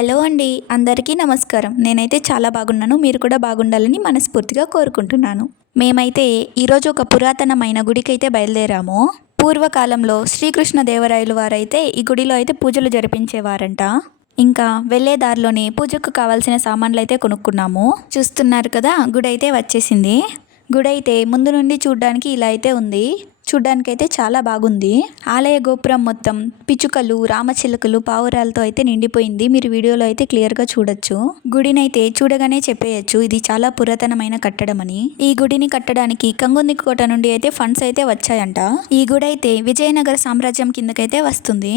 Hello అండి, అందరికీ నమస్కారం. నేనైతే చాలా బాగున్నాను. మీరు కూడా బాగుండాలని మనస్ఫూర్తిగా కోరుకుంటున్నాను. మేమైతే ఈరోజు ఒక పురాతనమైన గుడికైతే బయలుదేరాము. పూర్వకాలంలో శ్రీకృష్ణదేవరాయలు వారైతే ఈ గుడిలో అయితే పూజలు జరిపించేవారంట. ఇంకా వెళ్ళే దారిలోనే పూజకు కావాల్సిన సామాన్లు అయితే కొనుక్కున్నాము. చూస్తున్నారు కదా, గుడి అయితే వచ్చేసింది. గుడి అయితే ముందు నుండి చూడ్డానికి ఇలా అయితే ఉంది. చూడ్డానికైతే చాలా బాగుంది. ఆలయ గోపురం మొత్తం పిచ్చుకలు, రామచిలుకలు, పావురాలతో అయితే నిండిపోయింది. మీరు వీడియోలో అయితే క్లియర్గా చూడొచ్చు. గుడినైతే చూడగానే చెప్పేయచ్చు ఇది చాలా పురాతనమైన కట్టడం అని. ఈ గుడిని కట్టడానికి కంగుంది కోట నుండి అయితే ఫండ్స్ అయితే వచ్చాయంట. ఈ గుడి అయితే విజయనగర సామ్రాజ్యం కిందకైతే వస్తుంది.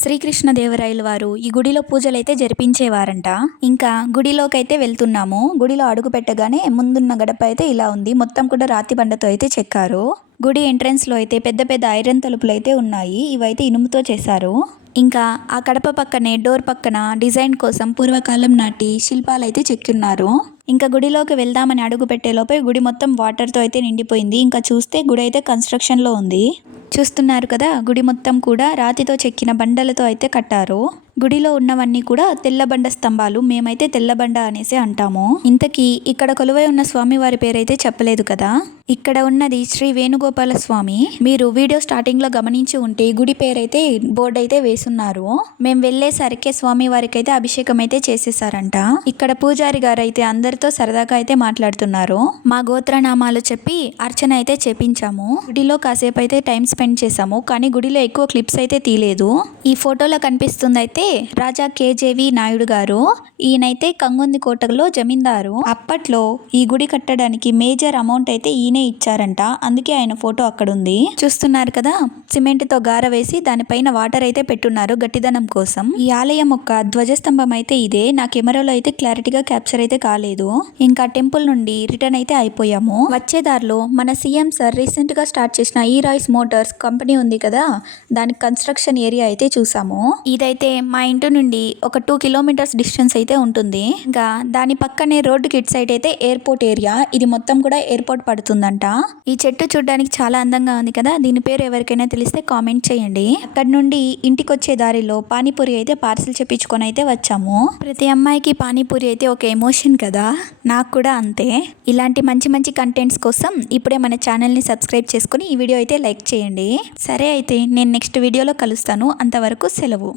శ్రీకృష్ణదేవరాయలు వారు ఈ గుడిలో పూజలు అయితే జరిపించేవారంట. ఇంకా గుడిలోకి అయితే వెళ్తున్నాము. గుడిలో అడుగు పెట్టగానే ముందున్న గడప అయితే ఇలా ఉంది. మొత్తం కూడా రాతి బండతో అయితే చెక్కారు. గుడి ఎంట్రన్స్ లో అయితే పెద్ద పెద్ద ఐరన్ తలుపులు అయితే ఉన్నాయి. ఇవైతే ఇనుముతో చేశారు. ఇంకా ఆ కడప పక్కనే డోర్ పక్కన డిజైన్ కోసం పూర్వకాలం నాటి శిల్పాలు అయితే చెక్కున్నారు. ఇంకా గుడిలోకి వెళ్దామని అడుగు పెట్టేలోపే గుడి మొత్తం వాటర్తో అయితే నిండిపోయింది. ఇంకా చూస్తే గుడి అయితే కన్స్ట్రక్షన్లో ఉంది. చూస్తున్నారు కదా, గుడి మొత్తం కూడా రాతితో చెక్కిన బండలతో అయితే కట్టారు. గుడిలో ఉన్నవన్నీ కూడా తెల్లబండ స్తంభాలు. మేమైతే తెల్లబండ అనేసి అంటాము. ఇంతకీ ఇక్కడ కొలువై ఉన్న స్వామి వారి పేరైతే చెప్పలేదు కదా. ఇక్కడ ఉన్నది శ్రీ వేణుగోపాల స్వామి. మీరు వీడియో స్టార్టింగ్ లో గమనించి ఉంటే గుడి పేరైతే బోర్డు అయితే వేసున్నారు. మేము వెళ్లేసరికి స్వామి వారికి అయితే అభిషేకం అయితే చేసేసారంట. ఇక్కడ పూజారి గారు అయితే అందరితో సరదాగా అయితే మాట్లాడుతున్నారు. మా గోత్రనామాలు చెప్పి అర్చన అయితే చేపించాము. గుడిలో కాసేపు అయితే టైం స్పెండ్ చేసాము. కానీ గుడిలో ఎక్కువ క్లిప్స్ అయితే తీయలేదు. ఈ ఫోటోలో కనిపిస్తుంది అయితే రాజా కేజేవి నాయుడు గారు. ఈయనైతే కంగుంది కోటలో జమీందారు. అప్పట్లో ఈ గుడి కట్టడానికి మేజర్ అమౌంట్ అయితే ఈయనే ఇచ్చారంట. అందుకే ఆయన ఫోటో అక్కడ ఉంది. చూస్తున్నారు కదా, సిమెంట్ తో గార వేసి దానిపైన వాటర్ అయితే పెట్టున్నారు గట్టిదనం కోసం. ఈ ఆలయం యొక్క ధ్వజస్తంభం అయితే ఇదే. నా కెమెరాలో అయితే క్లారిటీగా క్యాప్చర్ అయితే కాలేదు. ఇంకా టెంపుల్ నుండి రిటర్న్ అయితే అయిపోయాము. వచ్చే దారిలో మన సీఎం సార్ రీసెంట్ గా స్టార్ట్ చేసిన ఈ రాయిస్ మోటార్స్ కంపెనీ ఉంది కదా, దాని కన్స్ట్రక్షన్ ఏరియా అయితే చూసాము. ఇదైతే మా ఇంటి నుండి ఒక 2 కిలోమీటర్స్ డిస్టెన్స్ అయితే ఉంటుంది. ఇంకా దాని పక్కనే రోడ్డు కిట్ సైడ్ అయితే ఎయిర్పోర్ట్ ఏరియా. ఇది మొత్తం కూడా ఎయిర్పోర్ట్ పడుతుందంట. ఈ చెట్టు చూడడానికి చాలా అందంగా ఉంది కదా. దీని పేరు ఎవరికైనా తెలిస్తే కామెంట్ చేయండి. అక్కడ నుండి ఇంటికి వచ్చే దారిలో పానీపూరి అయితే పార్సిల్ చెప్పించుకొని అయితే వచ్చాము. ప్రతి అమ్మాయికి పానీపూరి అయితే ఒక ఎమోషన్ కదా, నాకు కూడా అంతే. ఇలాంటి మంచి మంచి కంటెంట్స్ కోసం ఇప్పుడే మన ఛానల్ని సబ్స్క్రైబ్ చేసుకుని ఈ వీడియో అయితే లైక్ చేయండి. సరే అయితే నేను నెక్స్ట్ వీడియోలో కలుస్తాను. అంతవరకు సెలవు.